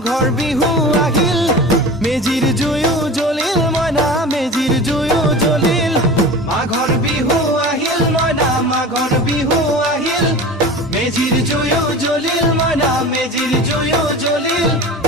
মাঘৰ বিহু আহিল মেজিৰ জুয়ো জ্বলিল মইনা মেজিৰ জুয়ো জ্বলিল মাঘৰ বিহু আহিল মইনা মাঘৰ বিহু আহিল মেজিৰ জুয়ো জ্বলিল মইনা মেজিৰ জুয়ো জ্বলিল